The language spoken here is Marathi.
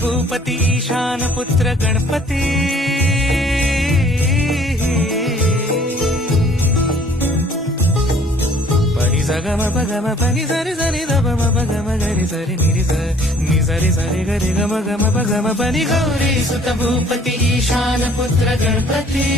भूपती ईशान पुत्र गणपती पनी सगम पगम पनी सरी सरी दब म पगम गरी सरी निरी स नि सरी सरी गरी गम गम पगम पनी गौरी सुत भूपती ईशान पुत्र गणपती